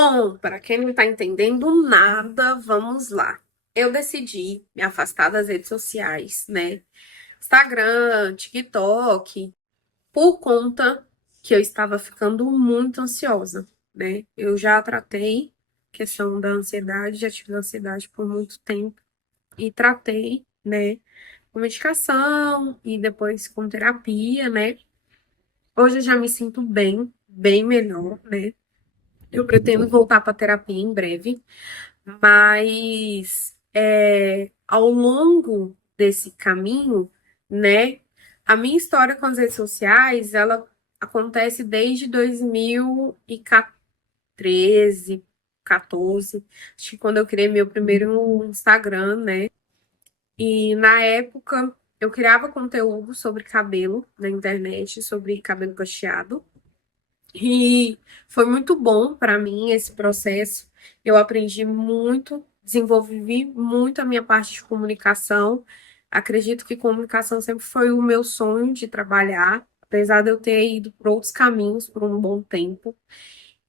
Bom, para quem não tá entendendo nada, vamos lá. Eu decidi me afastar das redes sociais, né? Instagram, TikTok, por conta que eu estava ficando muito ansiosa, né? Eu já tratei questão da ansiedade, já tive ansiedade por muito tempo e tratei, né, com medicação e depois com terapia, né? Hoje eu já me sinto bem, bem melhor, né? Eu pretendo voltar para terapia em breve. Mas ao longo desse caminho, né, a minha história com as redes sociais, ela acontece desde 2013, 14, acho que quando eu criei meu primeiro Instagram, né? E na época eu criava conteúdo sobre cabelo na internet, sobre cabelo cacheado. E foi muito bom para mim esse processo. Eu aprendi muito, desenvolvi muito a minha parte de comunicação. Acredito que comunicação sempre foi o meu sonho de trabalhar, apesar de eu ter ido por outros caminhos por um bom tempo.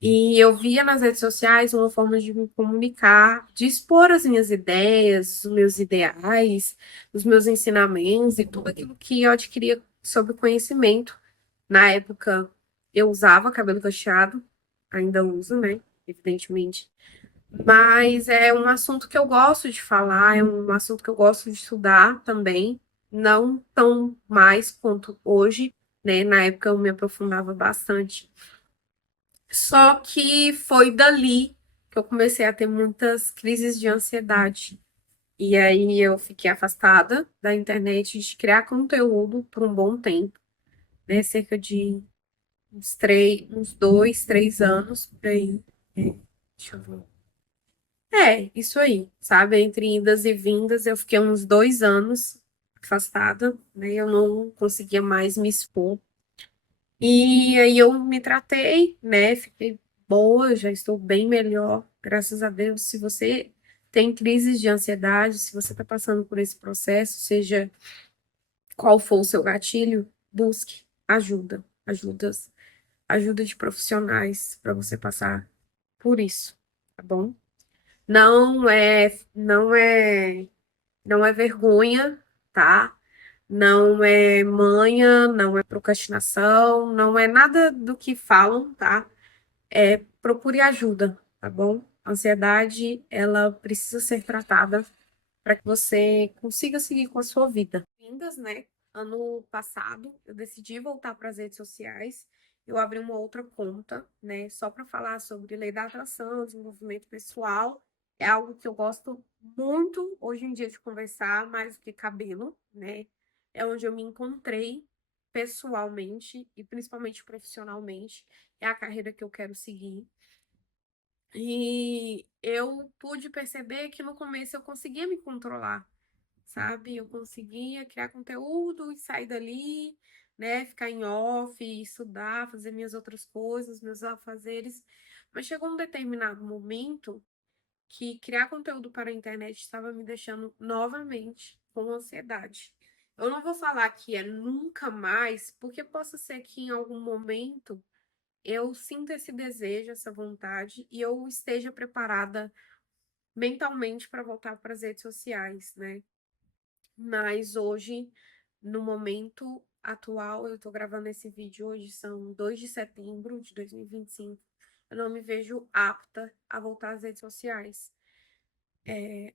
E eu via nas redes sociais uma forma de me comunicar, de expor as minhas ideias, os meus ideais, os meus ensinamentos e tudo aquilo que eu adquiria sobre conhecimento. Na época, eu usava cabelo cacheado, ainda uso, né? Evidentemente. Mas é um assunto que eu gosto de falar, é um assunto que eu gosto de estudar também. Não tão mais quanto hoje, né? Na época eu me aprofundava bastante. Só que foi dali que eu comecei a ter muitas crises de ansiedade. E aí eu fiquei afastada da internet de criar conteúdo por um bom tempo, né? Cerca de uns 2, 3 anos por aí. É, deixa eu ver. Isso aí, sabe? Entre indas e vindas, eu fiquei uns 2 anos afastada, né? Eu não conseguia mais me expor. E aí eu me tratei, né? Fiquei boa, já estou bem melhor, graças a Deus. Se você tem crises de ansiedade, se você está passando por esse processo, seja qual for o seu gatilho, busque ajuda, ajuda de profissionais para você passar por isso, tá bom? Não é vergonha, tá? Não é manha, não é procrastinação, não é nada do que falam, tá? Procure ajuda, tá bom? A ansiedade, ela precisa ser tratada para que você consiga seguir com a sua vida. Vindas, né? Ano passado, eu decidi voltar para as redes sociais. Eu abri uma outra conta, né? Só para falar sobre lei da atração, desenvolvimento pessoal. É algo que eu gosto muito hoje em dia de conversar, mais do que cabelo, né? É onde eu me encontrei pessoalmente e principalmente profissionalmente. É a carreira que eu quero seguir. E eu pude perceber que no começo eu conseguia me controlar, sabe? Eu conseguia criar conteúdo e sair dali, né? Ficar em off, estudar, fazer minhas outras coisas, meus afazeres. Mas chegou um determinado momento que criar conteúdo para a internet estava me deixando novamente com ansiedade. Eu não vou falar que é nunca mais, porque possa ser que em algum momento eu sinta esse desejo, essa vontade e eu esteja preparada mentalmente para voltar para as redes sociais, né? Mas hoje, no momento atual, eu tô gravando esse vídeo hoje, são 2 de setembro de 2025. Eu não me vejo apta a voltar às redes sociais.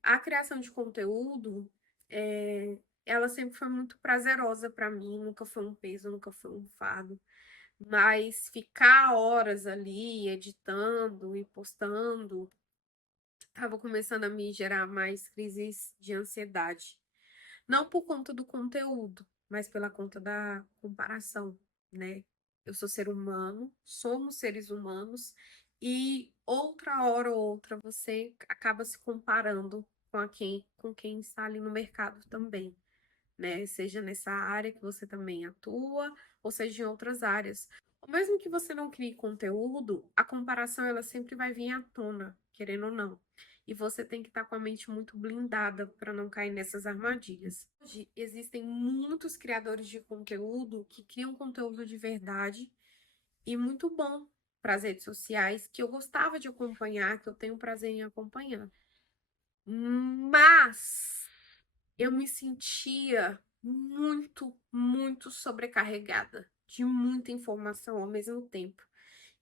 A criação de conteúdo, ela sempre foi muito prazerosa para mim, nunca foi um peso, nunca foi um fardo. Mas ficar horas ali editando e postando estava começando a me gerar mais crises de ansiedade. Não por conta do conteúdo, mas pela conta da comparação, né? Eu sou ser humano, somos seres humanos, e outra hora ou outra você acaba se comparando com quem está ali no mercado também, né? Seja nessa área que você também atua, ou seja em outras áreas. Mesmo que você não crie conteúdo, a comparação ela sempre vai vir à tona, querendo ou não. E você tem que estar com a mente muito blindada para não cair nessas armadilhas. Hoje existem muitos criadores de conteúdo que criam conteúdo de verdade e muito bom, para as redes sociais que eu gostava de acompanhar, que eu tenho prazer em acompanhar. Mas eu me sentia muito sobrecarregada de muita informação ao mesmo tempo.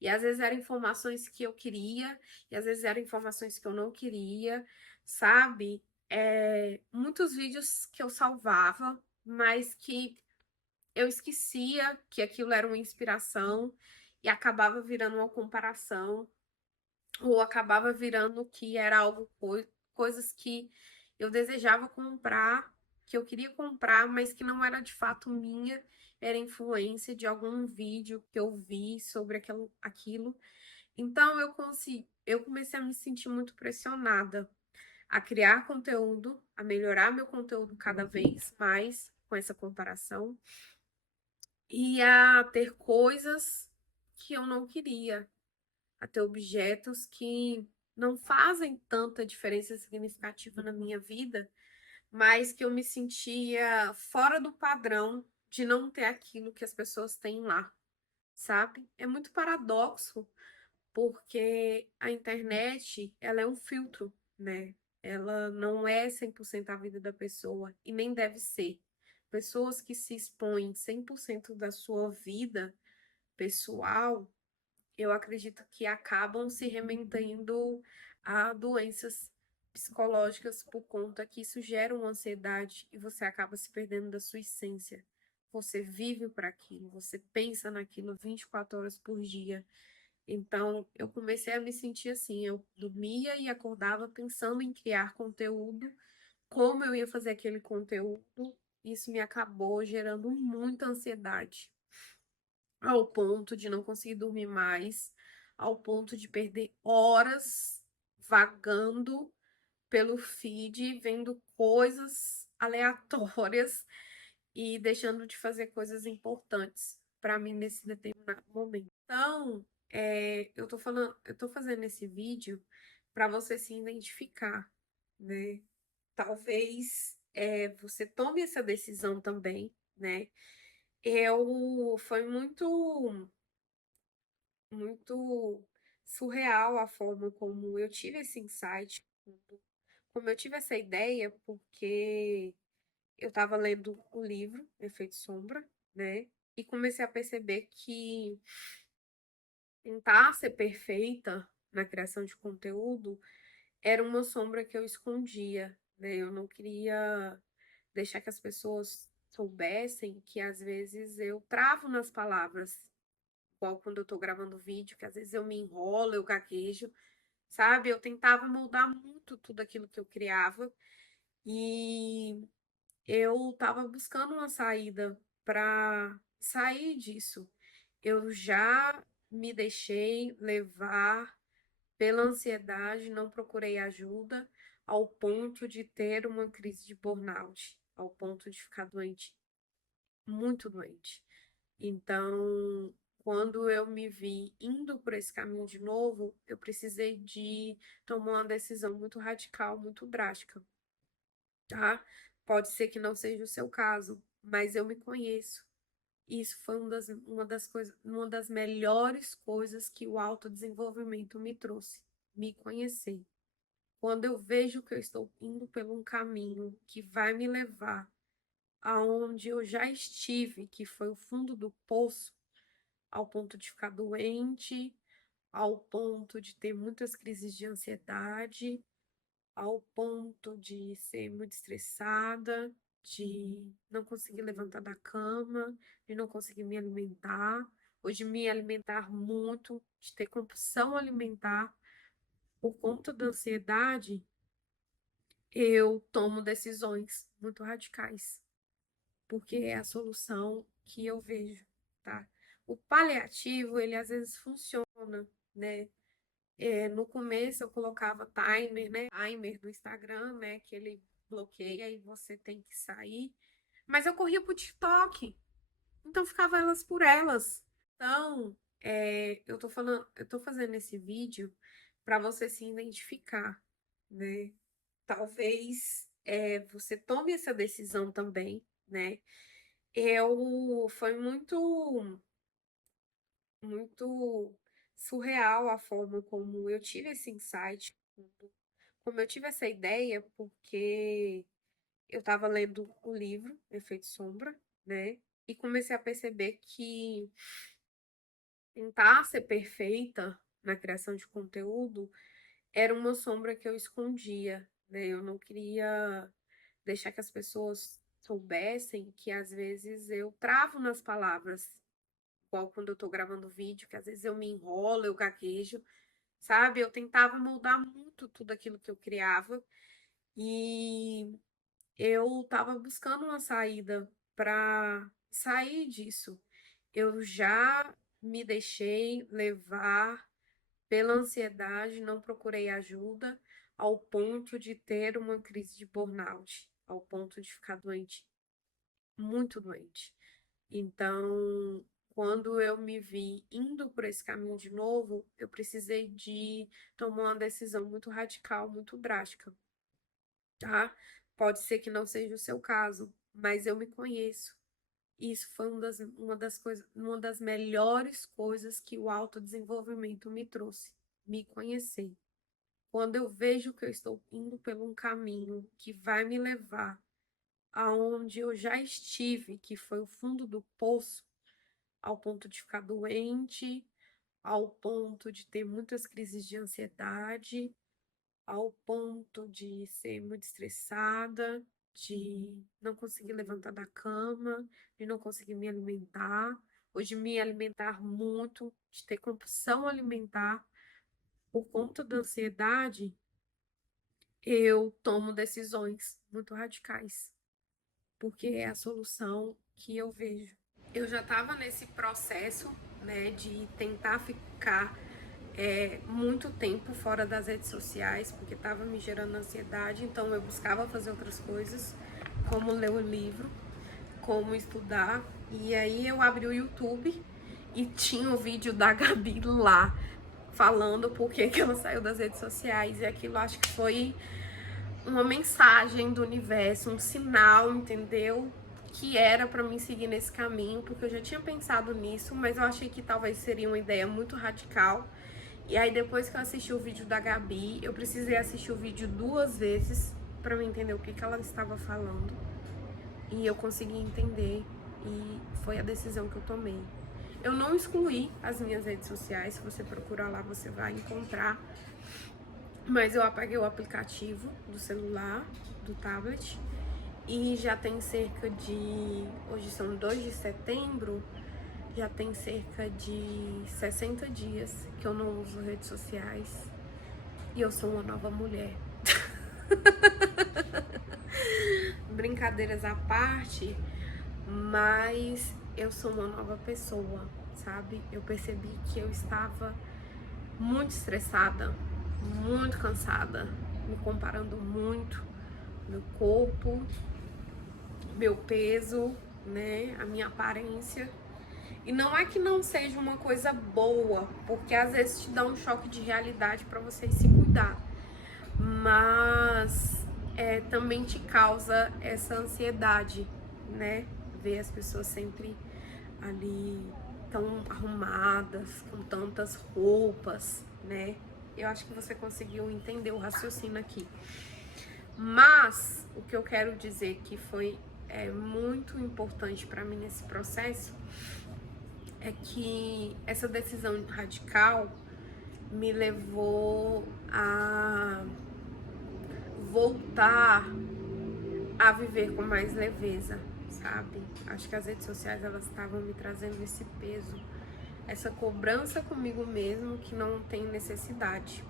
E às vezes eram informações que eu queria, e às vezes eram informações que eu não queria, sabe? Muitos vídeos que eu salvava, mas que eu esquecia que aquilo era uma inspiração e acabava virando uma comparação, ou acabava virando que era algo, coisas que eu desejava comprar, que eu queria comprar, mas que não era de fato minha, era influência de algum vídeo que eu vi sobre aquilo. Então eu comecei a me sentir muito pressionada a criar conteúdo, a melhorar meu conteúdo cada vez mais com essa comparação e a ter coisas que eu não queria, a ter objetos que não fazem tanta diferença significativa na minha vida, mas que eu me sentia fora do padrão de não ter aquilo que as pessoas têm lá, sabe? É muito paradoxo, porque a internet, ela é um filtro, né? Ela não é 100% a vida da pessoa e nem deve ser. Pessoas que se expõem 100% da sua vida pessoal, eu acredito que acabam se remetendo a doenças psicológicas por conta que isso gera uma ansiedade e você acaba se perdendo da sua essência. Você vive para aquilo, você pensa naquilo 24 horas por dia. Então, eu comecei a me sentir assim, eu dormia e acordava pensando em criar conteúdo, como eu ia fazer aquele conteúdo. Isso me acabou gerando muita ansiedade ao ponto de não conseguir dormir mais, ao ponto de perder horas vagando pelo feed, vendo coisas aleatórias e deixando de fazer coisas importantes para mim nesse determinado momento. Então, eu tô fazendo esse vídeo para você se identificar, né? Talvez você tome essa decisão também, né? Foi muito surreal a forma como eu tive esse insight, como eu tive essa ideia, porque eu estava lendo o livro Efeito Sombra, né? E comecei a perceber que tentar ser perfeita na criação de conteúdo era uma sombra que eu escondia, né? Eu não queria deixar que as pessoas soubessem que às vezes eu travo nas palavras, igual quando eu tô gravando vídeo, que às vezes eu me enrolo, eu gaguejo, sabe? Eu tentava moldar muito tudo aquilo que eu criava e eu tava buscando uma saída para sair disso. Eu já me deixei levar pela ansiedade, não procurei ajuda ao ponto de ter uma crise de burnout, ao ponto de ficar doente, muito doente. Então, quando eu me vi indo por esse caminho de novo, eu precisei de tomar uma decisão muito radical, muito drástica, tá? Pode ser que não seja o seu caso, mas eu me conheço. Isso foi uma das melhores coisas que o autodesenvolvimento me trouxe, me conhecer. Quando eu vejo que eu estou indo por um caminho que vai me levar aonde eu já estive, que foi o fundo do poço, ao ponto de ficar doente, ao ponto de ter muitas crises de ansiedade, ao ponto de ser muito estressada, de não conseguir levantar da cama, de não conseguir me alimentar, ou de me alimentar muito, de ter compulsão alimentar por conta da ansiedade, eu tomo decisões muito radicais, porque é a solução que eu vejo, tá? O paliativo, ele às vezes funciona, né? No começo eu colocava timer, né? Timer do Instagram, né? Que ele bloqueia e você tem que sair. Mas eu corria pro TikTok, então ficava elas por elas. Então, eu tô fazendo esse vídeo para você se identificar, né? Talvez você tome essa decisão também, né? Foi muito surreal a forma como eu tive esse insight, como eu tive essa ideia, porque eu estava lendo o livro Efeito Sombra, né? E comecei a perceber que tentar ser perfeita na criação de conteúdo era uma sombra que eu escondia, né? Eu não queria deixar que as pessoas soubessem que às vezes eu travo nas palavras, igual quando eu tô gravando vídeo, que às vezes eu me enrolo, eu gaguejo, sabe? Eu tentava moldar muito tudo aquilo que eu criava e eu tava buscando uma saída para sair disso. Eu já me deixei levar pela ansiedade, não procurei ajuda ao ponto de ter uma crise de burnout, ao ponto de ficar doente, muito doente. Então, quando eu me vi indo por esse caminho de novo, eu precisei de tomar uma decisão muito radical, muito drástica, tá? Pode ser que não seja o seu caso, mas eu me conheço. Isso foi uma das melhores coisas que o autodesenvolvimento me trouxe, me conhecer. Quando eu vejo que eu estou indo por um caminho que vai me levar aonde eu já estive, que foi o fundo do poço, ao ponto de ficar doente, ao ponto de ter muitas crises de ansiedade, ao ponto de ser muito estressada, de não conseguir levantar da cama, de não conseguir me alimentar, ou de me alimentar muito, de ter compulsão alimentar por conta da ansiedade, eu tomo decisões muito radicais, porque é a solução que eu vejo. Eu já estava nesse processo, né, de tentar ficar muito tempo fora das redes sociais, porque estava me gerando ansiedade, então eu buscava fazer outras coisas, como ler o livro, como estudar, e aí eu abri o YouTube e tinha o vídeo da Gabi lá, falando por que ela saiu das redes sociais, e aquilo acho que foi uma mensagem do universo, um sinal, entendeu? Que era para mim seguir nesse caminho, porque eu já tinha pensado nisso, mas eu achei que talvez seria uma ideia muito radical. E aí depois que eu assisti o vídeo da Gabi, eu precisei assistir o vídeo 2 vezes para me entender o que ela estava falando. E eu consegui entender e foi a decisão que eu tomei. Eu não excluí as minhas redes sociais, se você procurar lá você vai encontrar. Mas eu apaguei o aplicativo do celular, do tablet, e já tem cerca de... Hoje são 2 de setembro, já tem cerca de 60 dias que eu não uso redes sociais. E eu sou uma nova mulher. Brincadeiras à parte, mas eu sou uma nova pessoa, sabe? Eu percebi que eu estava muito estressada, muito cansada, me comparando muito, meu corpo, meu peso, né, a minha aparência. E não é que não seja uma coisa boa, porque às vezes te dá um choque de realidade para você se cuidar, mas também te causa essa ansiedade, né? Ver as pessoas sempre ali tão arrumadas, com tantas roupas, né? Eu acho que você conseguiu entender o raciocínio aqui. Mas o que eu quero dizer que foi muito importante para mim nesse processo é que essa decisão radical me levou a voltar a viver com mais leveza, sabe? Acho que as redes sociais elas estavam me trazendo esse peso, essa cobrança comigo mesmo que não tem necessidade.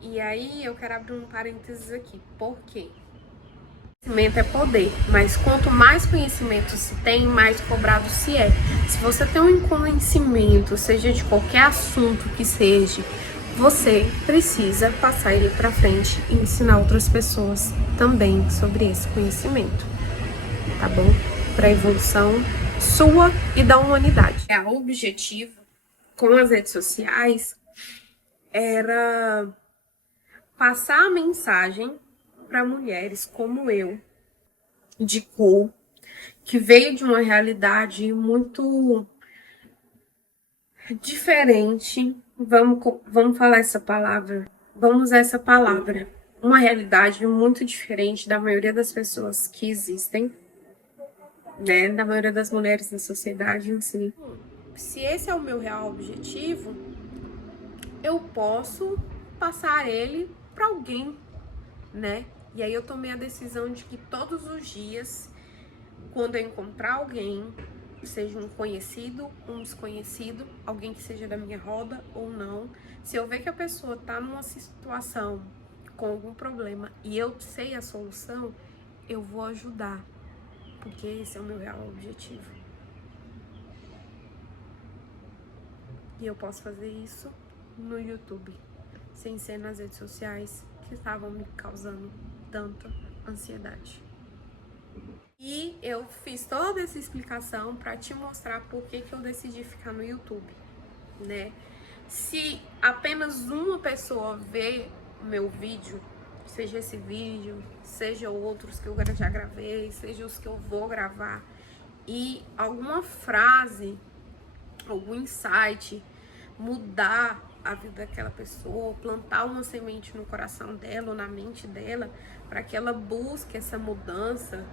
E aí eu quero abrir um parênteses aqui. Por quê? Conhecimento é poder, mas quanto mais conhecimento se tem, mais cobrado se é. Se você tem um conhecimento, seja de qualquer assunto que seja, você precisa passar ele para frente e ensinar outras pessoas também sobre esse conhecimento, tá bom? Para a evolução sua e da humanidade. O objetivo com as redes sociais era passar a mensagem para mulheres como eu, de cor, que veio de uma realidade muito diferente Vamos falar essa palavra. Vamos usar essa palavra. Uma realidade muito diferente da maioria das pessoas que existem, né? Da maioria das mulheres da sociedade em si. Se esse é o meu real objetivo, eu posso passar ele para alguém, né? E aí eu tomei a decisão de que todos os dias, quando eu encontrar alguém, seja um conhecido, um desconhecido, alguém que seja da minha roda ou não, se eu ver que a pessoa tá numa situação com algum problema e eu sei a solução, eu vou ajudar, porque esse é o meu real objetivo. E eu posso fazer isso no YouTube, sem ser nas redes sociais que estavam me causando tanta ansiedade. E eu fiz toda essa explicação para te mostrar por que eu decidi ficar no YouTube, né? Se apenas uma pessoa vê o meu vídeo, seja esse vídeo, seja outros que eu já gravei, seja os que eu vou gravar, e alguma frase, algum insight mudar a vida daquela pessoa, plantar uma semente no coração dela ou na mente dela, para que ela busque essa mudança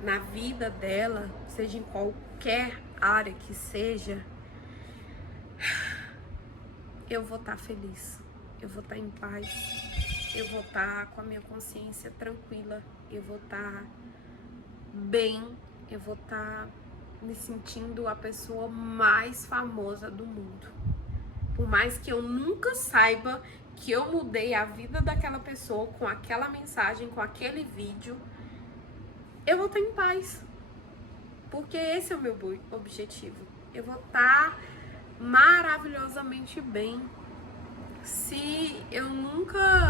na vida dela, seja em qualquer área que seja, eu vou estar feliz, eu vou estar em paz, eu vou estar com a minha consciência tranquila, eu vou estar bem, eu vou estar me sentindo a pessoa mais famosa do mundo. Por mais que eu nunca saiba que eu mudei a vida daquela pessoa com aquela mensagem, com aquele vídeo, eu vou estar em paz. Porque esse é o meu objetivo. Eu vou estar maravilhosamente bem. Se eu nunca...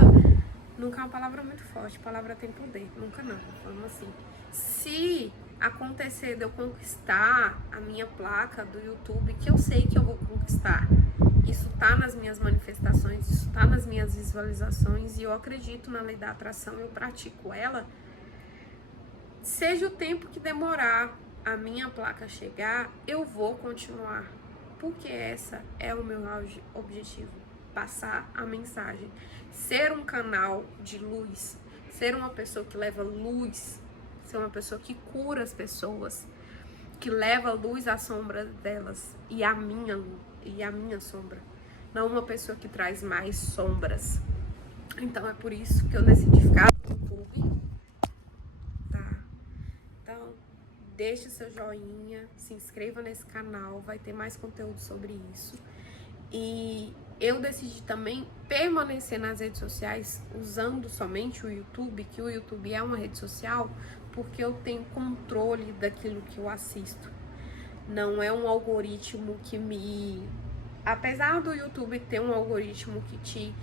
Nunca é uma palavra muito forte, palavra tem poder. Nunca não, vamos assim. Se acontecer de eu conquistar a minha placa do YouTube, que eu sei que eu vou conquistar, isso tá nas minhas manifestações, isso tá nas minhas visualizações, e eu acredito na lei da atração, eu pratico ela, seja o tempo que demorar a minha placa chegar, eu vou continuar, porque essa é o meu objetivo, passar a mensagem, ser um canal de luz, ser uma pessoa que leva luz, ser uma pessoa que cura as pessoas, que leva luz à sombra delas e a minha sombra, não uma pessoa que traz mais sombras. Então é por isso que eu decidi ficar no YouTube, tá? Então deixe seu joinha, se inscreva nesse canal, vai ter mais conteúdo sobre isso. E eu decidi também permanecer nas redes sociais usando somente o YouTube, que o YouTube é uma rede social, porque eu tenho controle daquilo que eu assisto. Não é um algoritmo que me... Apesar do YouTube ter um algoritmo que te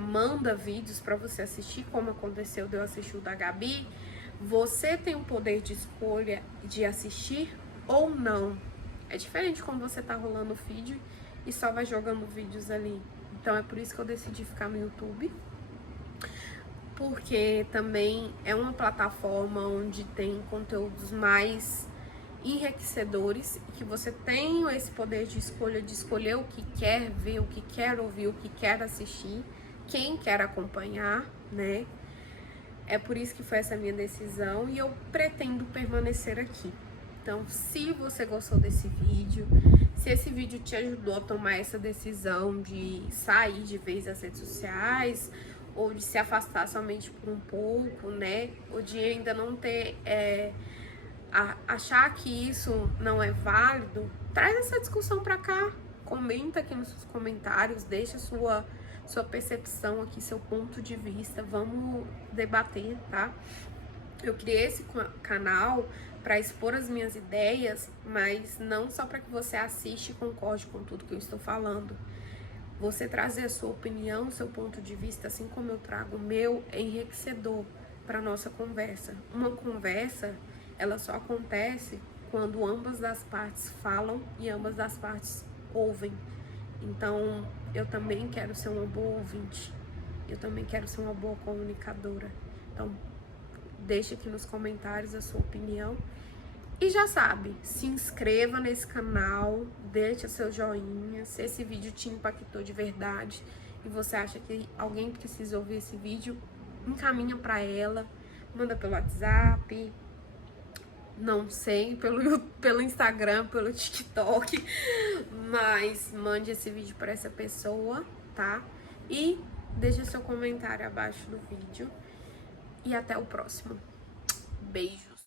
manda vídeos para você assistir, como aconteceu de eu assistir o da Gabi, você tem o poder de escolha de assistir ou não. É diferente quando você tá rolando o feed e só vai jogando vídeos ali. Então é por isso que eu decidi ficar no YouTube, porque também é uma plataforma onde tem conteúdos mais enriquecedores e que você tem esse poder de escolha, de escolher o que quer ver, o que quer ouvir, o que quer assistir, quem quer acompanhar, né? É por isso que foi essa minha decisão e eu pretendo permanecer aqui. Então, se você gostou desse vídeo, se esse vídeo te ajudou a tomar essa decisão de sair de vez das redes sociais, ou de se afastar somente por um pouco, né? Ou de ainda não ter... achar que isso não é válido, traz essa discussão pra cá. Comenta aqui nos seus comentários, deixa sua percepção aqui, seu ponto de vista, vamos debater, tá? Eu criei esse canal para expor as minhas ideias, mas não só para que você assista e concorde com tudo que eu estou falando. Você trazer a sua opinião, seu ponto de vista, assim como eu trago o meu, é enriquecedor para nossa conversa. Uma conversa, ela só acontece quando ambas das partes falam e ambas das partes ouvem. Então, eu também quero ser uma boa ouvinte. Eu também quero ser uma boa comunicadora. Então, deixe aqui nos comentários a sua opinião E já sabe, se inscreva nesse canal, deixa seu joinha, se esse vídeo te impactou de verdade e você acha que alguém precisa ouvir esse vídeo, encaminha pra ela, manda pelo WhatsApp, não sei, pelo Instagram, pelo TikTok, mas mande esse vídeo para essa pessoa, tá? E deixa seu comentário abaixo do vídeo. E até o próximo. Beijos!